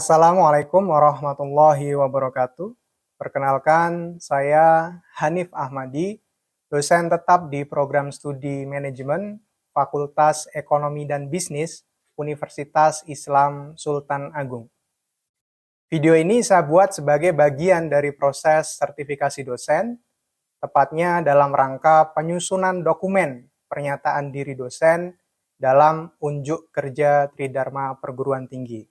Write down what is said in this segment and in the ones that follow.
Assalamualaikum warahmatullahi wabarakatuh. Perkenalkan, saya Hanif Ahmadi, dosen tetap di program studi manajemen Fakultas Ekonomi dan Bisnis Universitas Islam Sultan Agung. Video ini saya buat sebagai bagian dari proses sertifikasi dosen, tepatnya dalam rangka penyusunan dokumen pernyataan diri dosen dalam unjuk kerja Tridharma Perguruan Tinggi.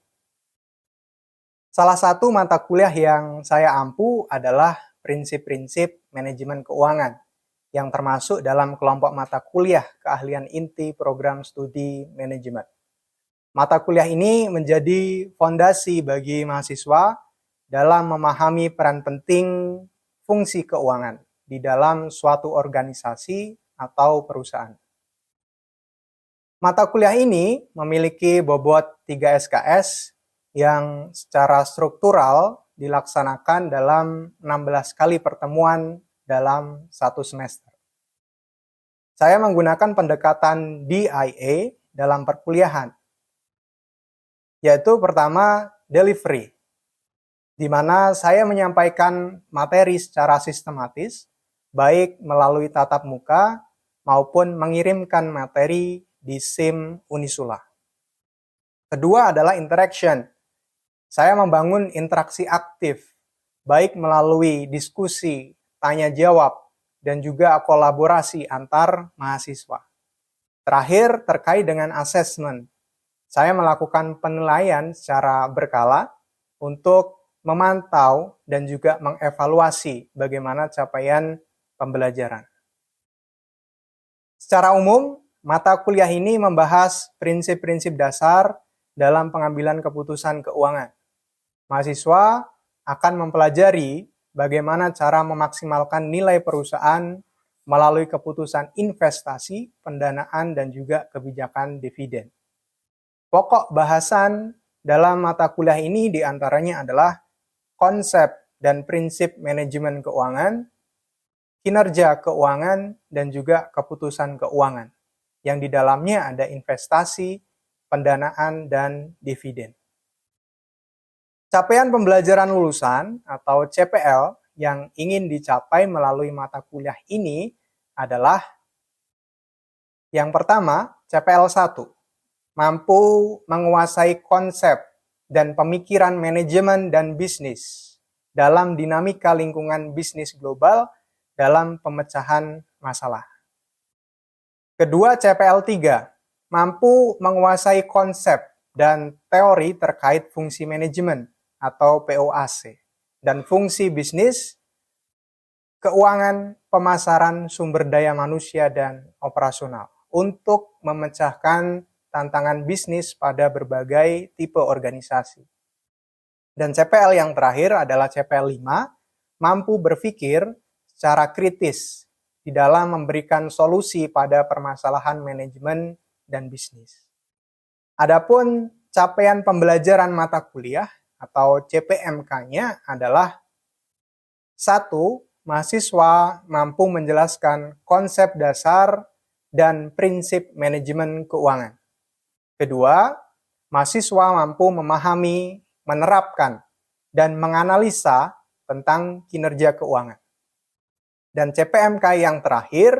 Salah satu mata kuliah yang saya ampu adalah prinsip-prinsip manajemen keuangan, yang termasuk dalam kelompok mata kuliah keahlian inti program studi manajemen. Mata kuliah ini menjadi fondasi bagi mahasiswa dalam memahami peran penting fungsi keuangan di dalam suatu organisasi atau perusahaan. Mata kuliah ini memiliki bobot 3 SKS yang secara struktural dilaksanakan dalam 16 kali pertemuan dalam satu semester. Saya menggunakan pendekatan DIA dalam perkuliahan, yaitu pertama delivery, di mana saya menyampaikan materi secara sistematis, baik melalui tatap muka maupun mengirimkan materi di SIM Unisula. Kedua adalah interaction. Saya membangun interaksi aktif, baik melalui diskusi, tanya jawab, dan juga kolaborasi antar mahasiswa. Terakhir, terkait dengan assessment. Saya melakukan penilaian secara berkala untuk memantau dan juga mengevaluasi bagaimana capaian pembelajaran. Secara umum, mata kuliah ini membahas prinsip-prinsip dasar dalam pengambilan keputusan keuangan. Mahasiswa akan mempelajari bagaimana cara memaksimalkan nilai perusahaan melalui keputusan investasi, pendanaan, dan juga kebijakan dividen. Pokok bahasan dalam mata kuliah ini diantaranya adalah konsep dan prinsip manajemen keuangan, kinerja keuangan, dan juga keputusan keuangan, yang di dalamnya ada investasi, pendanaan, dan dividen. Capaian pembelajaran lulusan atau CPL yang ingin dicapai melalui mata kuliah ini adalah yang pertama, CPL 1, mampu menguasai konsep dan pemikiran manajemen dan bisnis dalam dinamika lingkungan bisnis global dalam pemecahan masalah. Kedua, CPL 3, mampu menguasai konsep dan teori terkait fungsi manajemen atau POAC, dan fungsi bisnis, keuangan, pemasaran, sumber daya manusia, dan operasional untuk memecahkan tantangan bisnis pada berbagai tipe organisasi. Dan CPL yang terakhir adalah CPL 5, mampu berpikir secara kritis di dalam memberikan solusi pada permasalahan manajemen dan bisnis. Adapun capaian pembelajaran mata kuliah atau CPMK-nya adalah 1. Mahasiswa mampu menjelaskan konsep dasar dan prinsip manajemen keuangan. Kedua, mahasiswa mampu memahami, menerapkan, dan menganalisa tentang kinerja keuangan. Dan CPMK yang terakhir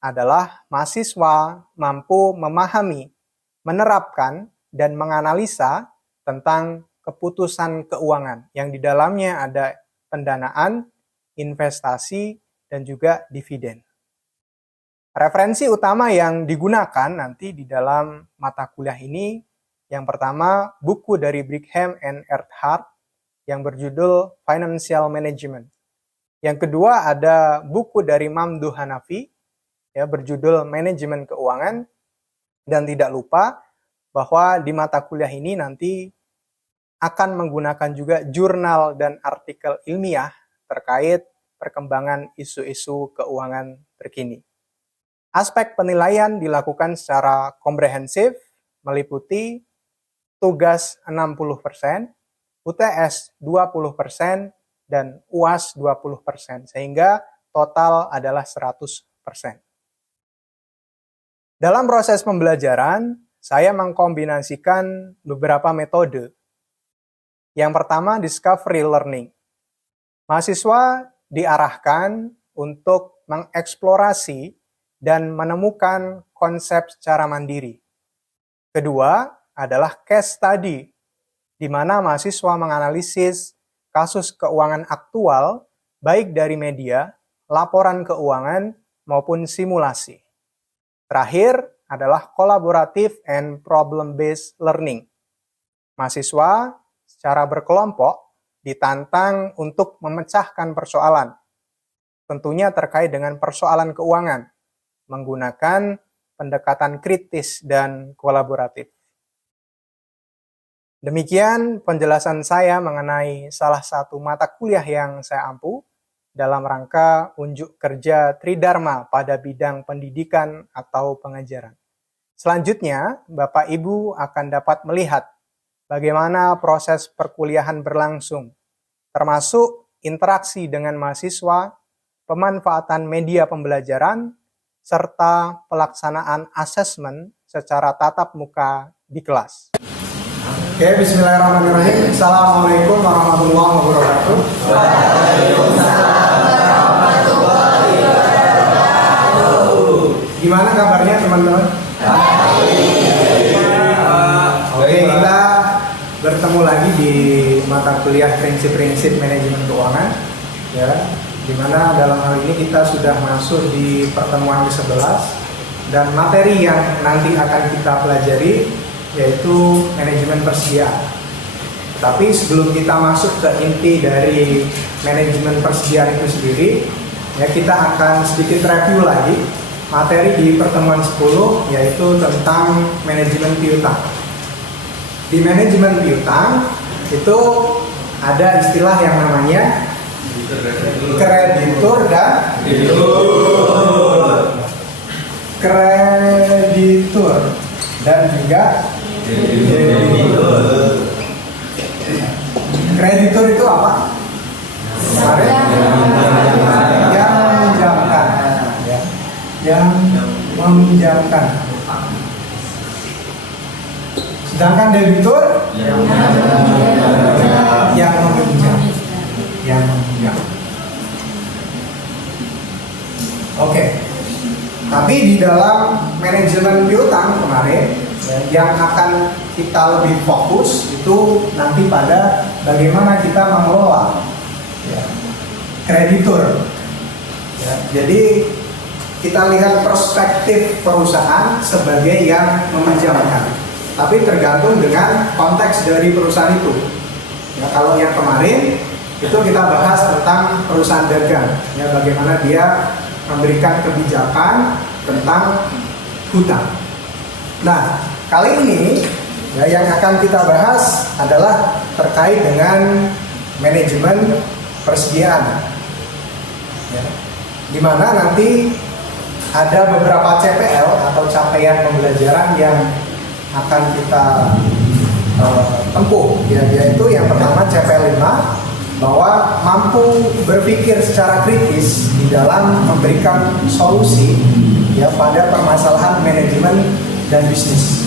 adalah mahasiswa mampu memahami, menerapkan, dan menganalisa tentang keputusan keuangan yang di dalamnya ada pendanaan, investasi, dan juga dividen. Referensi utama yang digunakan nanti di dalam mata kuliah ini, yang pertama buku dari Brigham and Earhart yang berjudul Financial Management. Yang kedua ada buku dari Mamdouh Hanafi ya berjudul Manajemen Keuangan, dan tidak lupa bahwa di mata kuliah ini nanti akan menggunakan juga jurnal dan artikel ilmiah terkait perkembangan isu-isu keuangan terkini. Aspek penilaian dilakukan secara komprehensif, meliputi tugas 60%, UTS 20%, dan UAS 20%, sehingga total adalah 100%. Dalam proses pembelajaran, saya mengkombinasikan beberapa metode. Yang pertama, discovery learning. Mahasiswa diarahkan untuk mengeksplorasi dan menemukan konsep secara mandiri. Kedua adalah case study, di mana mahasiswa menganalisis kasus keuangan aktual, baik dari media, laporan keuangan, maupun simulasi. Terakhir adalah collaborative and problem-based learning. Mahasiswa secara berkelompok ditantang untuk memecahkan persoalan, tentunya terkait dengan persoalan keuangan, menggunakan pendekatan kritis dan kolaboratif. Demikian penjelasan saya mengenai salah satu mata kuliah yang saya ampu dalam rangka unjuk kerja Tridharma pada bidang pendidikan atau pengajaran. Selanjutnya, Bapak Ibu akan dapat melihat bagaimana proses perkuliahan berlangsung, termasuk interaksi dengan mahasiswa, pemanfaatan media pembelajaran, serta pelaksanaan asesmen secara tatap muka di kelas. Oke, bismillahirrahmanirrahim. Assalamualaikum warahmatullahi wabarakatuh. Gimana kabarnya teman-teman? Oke, kita bertemu lagi di mata kuliah prinsip-prinsip manajemen keuangan, ya. Dimana dalam hal ini kita sudah masuk di pertemuan ke-11 dan materi yang nanti akan kita pelajari yaitu manajemen persediaan. Tapi sebelum kita masuk ke inti dari manajemen persediaan itu sendiri, ya kita akan sedikit review lagi materi di pertemuan 10 yaitu tentang manajemen piutang. Di manajemen piutang itu ada istilah yang namanya kreditur dan kreditur dan juga debitur. Kreditur itu apa? Kemarin yang meminjamkan, ya. Yang meminjamkan. Sedangkan debitur yang meminjam. Yang meminjam. Oke. Tapi di dalam manajemen piutang kemarin, yang akan kita lebih fokus itu nanti pada bagaimana kita mengelola kreditur. Ya, jadi kita lihat perspektif perusahaan sebagai yang meminjamkan, tapi tergantung dengan konteks dari perusahaan itu. Ya, kalau yang kemarin itu kita bahas tentang perusahaan dagang, ya, bagaimana dia memberikan kebijakan tentang hutang. Nah, kali ini ya, yang akan kita bahas adalah terkait dengan manajemen persediaan, ya, di mana nanti ada beberapa CPL atau capaian pembelajaran yang akan kita tempuh, ya, yaitu yang pertama CPL 5, bahwa mampu berpikir secara kritis di dalam memberikan solusi, ya, pada permasalahan manajemen dan bisnis.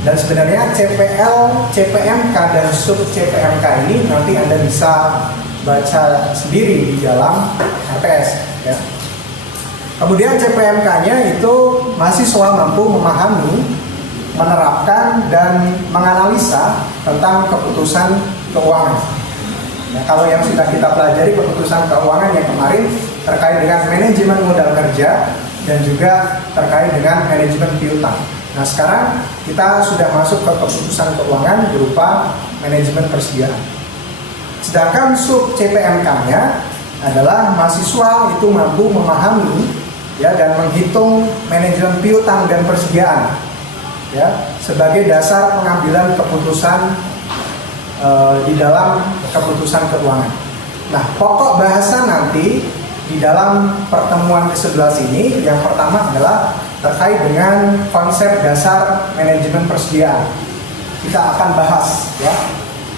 Dan sebenarnya CPL, CPMK dan sub CPMK ini nanti Anda bisa baca sendiri di dalam RTS, ya. Kemudian CPMK-nya itu mahasiswa mampu memahami, menerapkan dan menganalisa tentang keputusan keuangan. Nah, kalau yang sudah kita pelajari keputusan keuangan yang kemarin terkait dengan manajemen modal kerja dan juga terkait dengan manajemen piutang. Nah, sekarang kita sudah masuk ke keputusan keuangan berupa manajemen persediaan. Sedangkan sub CPMK-nya adalah mahasiswa itu mampu memahami, ya, dan menghitung manajemen piutang dan persediaan, ya, sebagai dasar pengambilan keputusan di dalam keputusan keuangan. Nah, pokok bahasa nanti di dalam pertemuan ke-11 ini yang pertama adalah terkait dengan konsep dasar manajemen persediaan. Kita akan bahas, ya,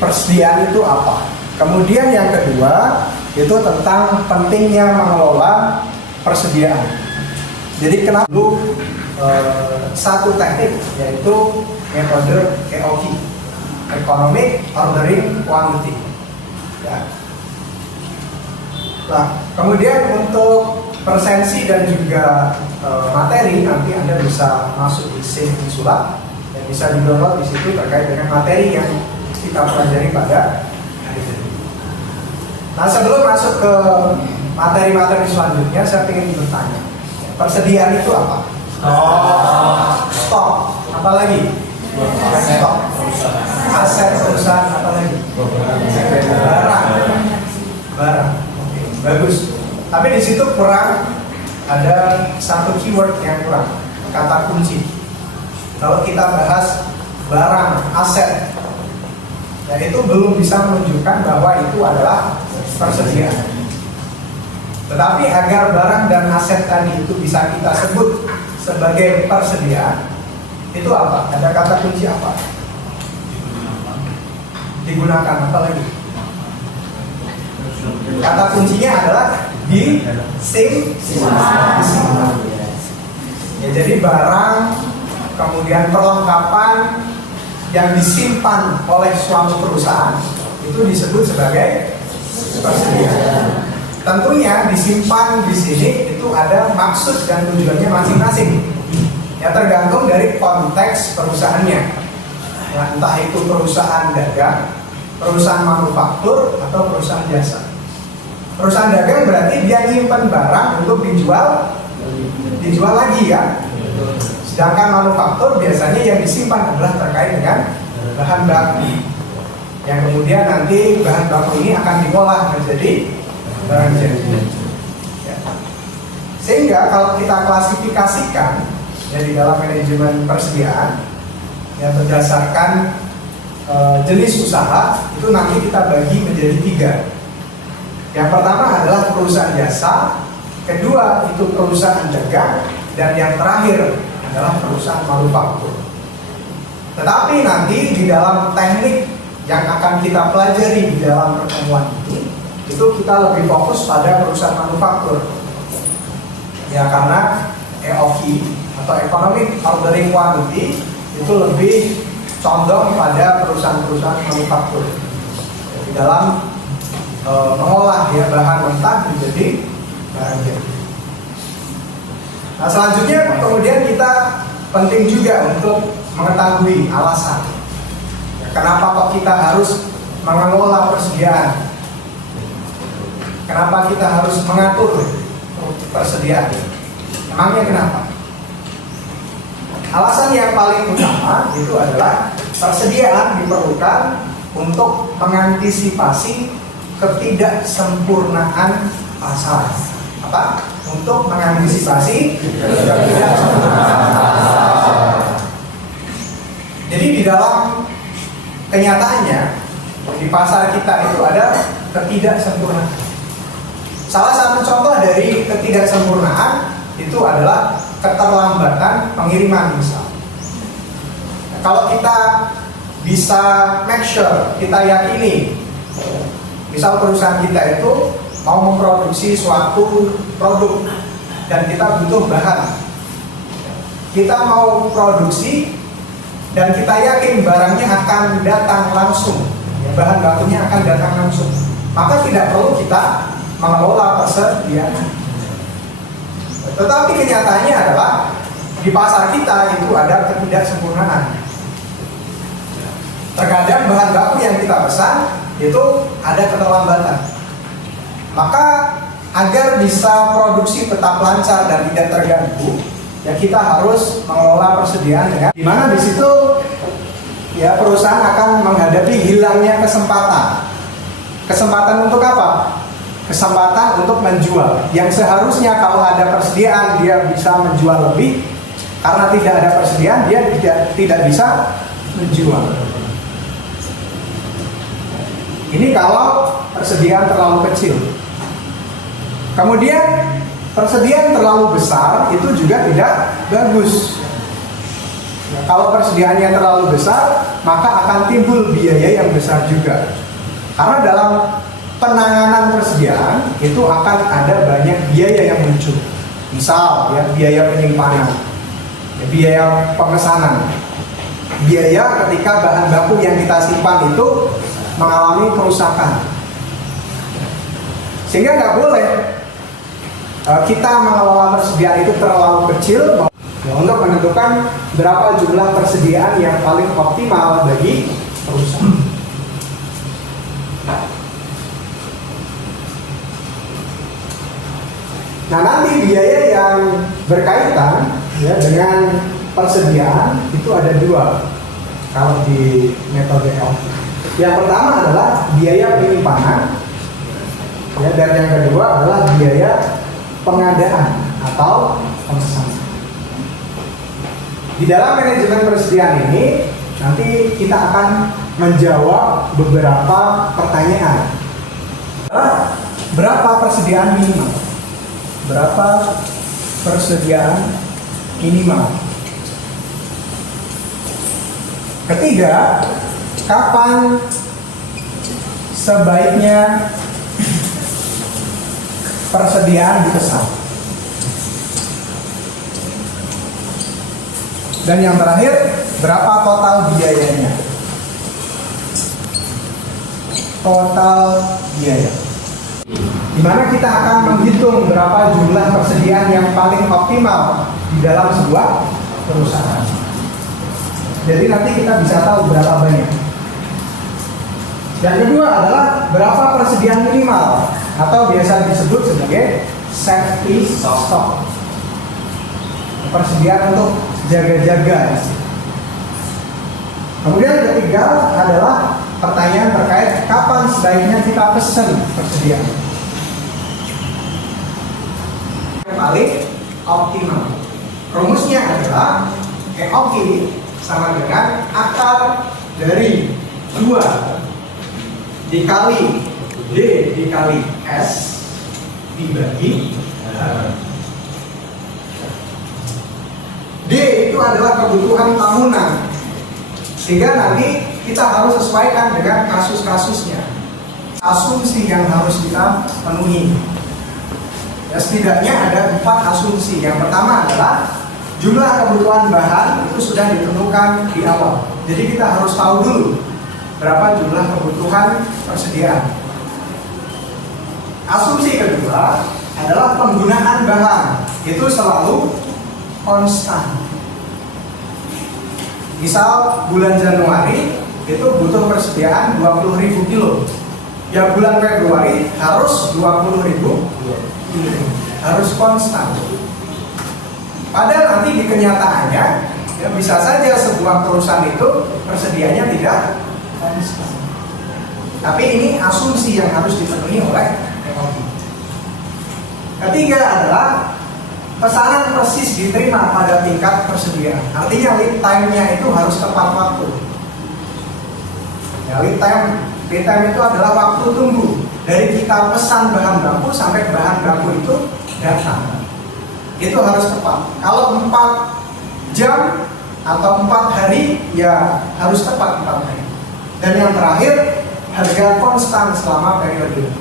persediaan itu apa. Kemudian yang kedua itu tentang pentingnya mengelola persediaan. Jadi kenapa dulu satu teknik yaitu metode EOQ. economic ordering quantity. Ya. Nah, kemudian untuk presensi dan juga materi nanti Anda bisa masuk di save di surat dan bisa di-download di situ terkait dengan materi yang kita pelajari pada hari ini. Nah, sebelum masuk ke materi-materi selanjutnya, saya ingin bertanya, persediaan itu apa? Stok, apa lagi? Stok, aset perusahaan, apa lagi? Barang. Oke, bagus. Tapi di situ kurang ada satu keyword yang kurang, kata kunci. Kalau kita bahas barang, aset, ya itu belum bisa menunjukkan bahwa itu adalah persediaan. Tetapi agar barang dan aset tadi itu bisa kita sebut sebagai persediaan, itu apa? Ada kata kunci apa? Digunakan, apa lagi? Kata kuncinya adalah disimpan. Ya, jadi barang, kemudian perlengkapan yang disimpan oleh suatu perusahaan itu disebut sebagai persediaan. Tentunya disimpan di sini itu ada maksud dan tujuannya masing-masing. Ya, tergantung dari konteks perusahaannya. Ya, entah itu perusahaan dagang, perusahaan manufaktur, atau perusahaan jasa. Perusahaan dagang berarti dia nyimpan barang untuk dijual lagi ya. Sedangkan manufaktur biasanya yang disimpan adalah terkait dengan bahan baku, yang kemudian nanti bahan baku ini akan diolah menjadi barang jadi. Ya. Sehingga kalau kita klasifikasikan ya di dalam manajemen persediaan yang berdasarkan jenis usaha itu nanti kita bagi menjadi 3. Yang pertama adalah perusahaan jasa, kedua itu perusahaan dagang, dan yang terakhir adalah perusahaan manufaktur. Tetapi nanti di dalam teknik yang akan kita pelajari di dalam pertemuan ini, itu kita lebih fokus pada perusahaan manufaktur. Ya, karena EOQ atau Economic Ordering Quantity itu lebih condong pada perusahaan-perusahaan manufaktur di dalam mengolah ya bahan mentah menjadi barang jadi. Nah, selanjutnya kemudian kita penting juga untuk mengetahui alasan ya, kenapa kok kita harus mengelola persediaan, kenapa kita harus mengatur persediaan. Emangnya kenapa? Alasan yang paling utama itu adalah persediaan diperlukan untuk mengantisipasi ketidaksempurnaan pasar. Apa? Untuk mengantisipasi ketidaksempurnaan pasar. Jadi di dalam kenyataannya di pasar kita itu ada ketidaksempurnaan. Salah satu contoh dari ketidaksempurnaan itu adalah keterlambatan pengiriman misal. Kalau kita bisa make sure, kita yakini misal perusahaan kita itu mau memproduksi suatu produk dan kita butuh bahan. Kita mau produksi dan kita yakin barangnya akan datang langsung, bahan bakunya akan datang langsung. Maka tidak perlu kita mengelola persediaan. Tetapi kenyataannya adalah di pasar kita itu ada ketidaksempurnaan. Terkadang bahan baku yang kita pesan itu ada keterlambatan. Maka agar bisa produksi tetap lancar dan tidak terganggu, ya kita harus mengelola persediaan dengan di mana di situ ya perusahaan akan menghadapi hilangnya kesempatan. Kesempatan untuk apa? Kesempatan untuk menjual. Yang seharusnya kalau ada persediaan dia bisa menjual lebih, karena tidak ada persediaan dia tidak bisa menjual. Ini kalau persediaan terlalu kecil. Kemudian persediaan terlalu besar itu juga tidak bagus. Nah, kalau persediaannya terlalu besar, maka akan timbul biaya yang besar juga. Karena dalam penanganan persediaan itu akan ada banyak biaya yang muncul. Misal ya biaya penyimpanan, ya, biaya pemesanan, biaya ketika bahan baku yang kita simpan itu mengalami kerusakan. Sehingga nggak boleh kita mengelola persediaan itu terlalu kecil untuk menentukan berapa jumlah persediaan yang paling optimal bagi perusahaan. Nah, nanti biaya yang berkaitan ya dengan persediaan itu ada dua kalau di metode EOQ. Yang pertama adalah biaya penyimpanan, ya, dan yang kedua adalah biaya pengadaan atau pemesanan. Di dalam manajemen persediaan ini nanti kita akan menjawab beberapa pertanyaan. Berapa persediaan minimal? Berapa persediaan minimal? Ketiga, kapan sebaiknya persediaan dipesan? Dan yang terakhir, berapa total biayanya? Total biaya. Di mana kita akan menghitung berapa jumlah persediaan yang paling optimal di dalam sebuah perusahaan. Jadi nanti kita bisa tahu berapa banyak. Yang kedua adalah berapa persediaan minimal atau biasa disebut sebagai safety stock. Persediaan untuk jaga-jaga. Kemudian ketiga adalah pertanyaan terkait kapan sebaiknya kita pesan persediaan yang paling optimal. Rumusnya adalah EOQ sama dengan akar dari 2 dikali D dikali S dibagi D itu adalah kebutuhan tahunan, sehingga nanti kita harus sesuaikan dengan kasus-kasusnya, asumsi yang harus kita penuhi. Ya, setidaknya ada 4 asumsi. Yang pertama adalah jumlah kebutuhan bahan itu sudah ditentukan di awal. Jadi kita harus tahu dulu berapa jumlah kebutuhan persediaan. Asumsi kedua adalah penggunaan bahan itu selalu konstan. Misal bulan Januari itu butuh persediaan 20.000 kilo. Ya bulan Februari harus 20.000 kilo. Harus konstan. Padahal nanti di kenyataannya ya bisa saja sebuah perusahaan itu persediaannya tidak konstan. Tapi ini asumsi yang harus dipenuhi oleh EOQ. Ketiga adalah pesanan persis diterima pada tingkat persediaan. Artinya lead time-nya itu harus tepat waktu. Ya, lead time itu adalah waktu tunggu dari kita pesan bahan baku sampai bahan baku itu datang. Itu harus tepat. Kalau 4 jam atau 4 hari, ya harus tepat 4 hari. Dan yang terakhir, harga konstan selama periode.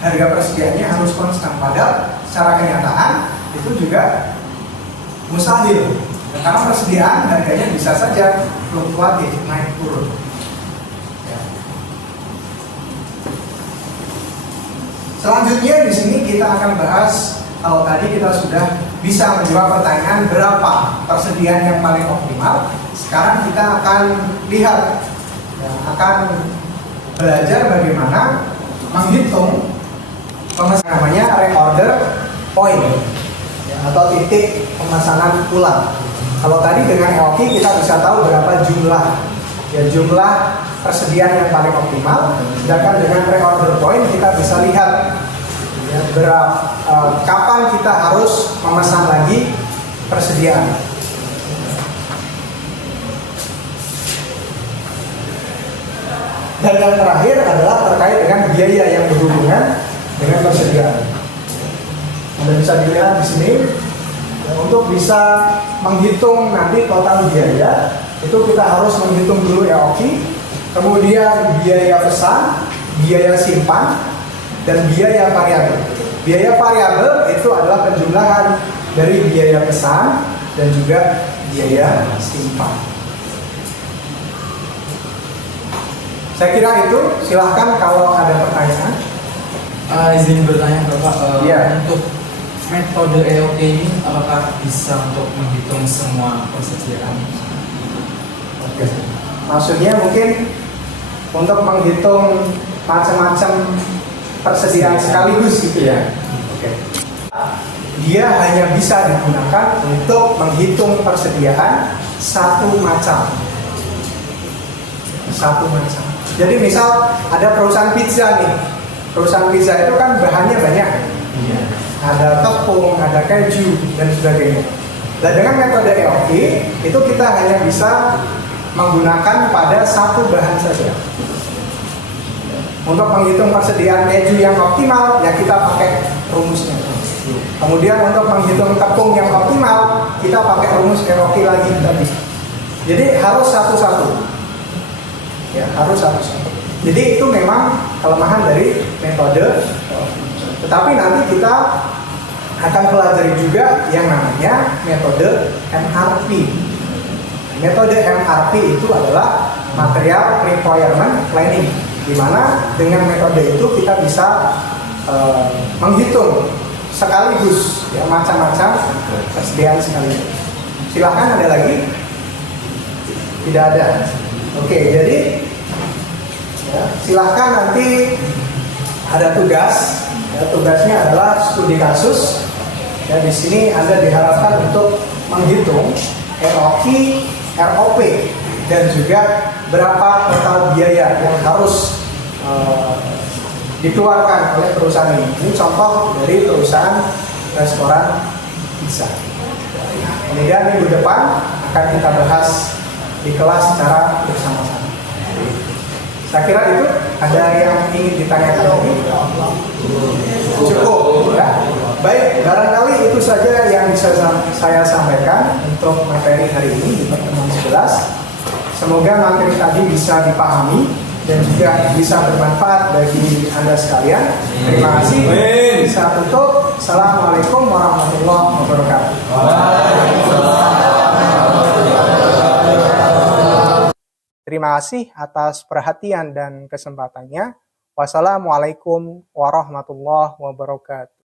Harga persediaannya harus konstan. Padahal secara kenyataan itu juga mustahil. Karena persediaan harganya bisa saja fluktuatif, naik turun. Selanjutnya di sini kita akan bahas, kalau tadi kita sudah bisa menjawab pertanyaan berapa persediaan yang paling optimal. Sekarang kita akan lihat, ya, akan belajar bagaimana menghitung namanya reorder point, ya, atau titik pemesanan ulang. Kalau tadi dengan EOQ kita bisa tahu berapa jumlah, ya, jumlah persediaan yang paling optimal. Sedangkan dengan reorder point kita bisa lihat, ya, kapan kita harus memesan lagi persediaan. Dan yang terakhir adalah terkait dengan biaya yang berhubungan dengan persediaan. Anda bisa dilihat di sini, ya, untuk bisa menghitung nanti total biaya itu kita harus menghitung dulu EOQ, kemudian biaya pesan, biaya simpan, dan biaya variabel. Biaya variabel itu adalah penjumlahan dari biaya pesan dan juga biaya simpan. Saya kira itu, silahkan kalau ada pertanyaan. Izin bertanya Bapak, Iya. untuk metode EOK ini apakah bisa untuk menghitung semua persediaan? Oke. Maksudnya mungkin untuk menghitung macam-macam persediaan sekaligus gitu ya. Oke. Dia hanya bisa digunakan untuk menghitung persediaan satu macam. Jadi misal ada perusahaan pizza nih. Perusahaan pizza itu kan bahannya banyak. Iya. Ada tepung, ada keju, dan sebagainya. Dan dengan metode EOK, itu kita hanya bisa menggunakan pada satu bahan saja. Untuk menghitung persediaan keju yang optimal, ya kita pakai rumusnya. Kemudian untuk menghitung tepung yang optimal, kita pakai rumus EOK lagi tadi. Jadi harus satu-satu. Ya, harus satu-satu. Jadi itu memang kelemahan dari metode. Tetapi nanti kita akan pelajari juga yang namanya metode MRP. Metode MRP itu adalah Material Requirement Planning, di mana dengan metode itu kita bisa menghitung sekaligus ya, macam-macam persediaan sekaligus. Silahkan, ada lagi? Tidak ada. Oke, jadi ya, silahkan nanti ada tugas. Ya, tugasnya adalah studi kasus. Ya, di sini Anda diharapkan untuk menghitung ROI, ROP, dan juga berapa total biaya yang harus dikeluarkan oleh perusahaan ini. Ini contoh dari perusahaan restoran pizza. Kemudian minggu depan akan kita bahas di kelas secara bersama-sama. Saya kira itu. Ada yang ingin ditanyakan lagi? Cukup ya. Baik, barangkali itu saja yang bisa saya sampaikan untuk materi hari ini di pertemuan 11. Semoga materi tadi bisa dipahami dan juga bisa bermanfaat bagi Anda sekalian. Terima kasih. Bisa tutup. Assalamualaikum warahmatullahi wabarakatuh. Terima kasih atas perhatian dan kesempatannya. Wassalamualaikum warahmatullahi wabarakatuh.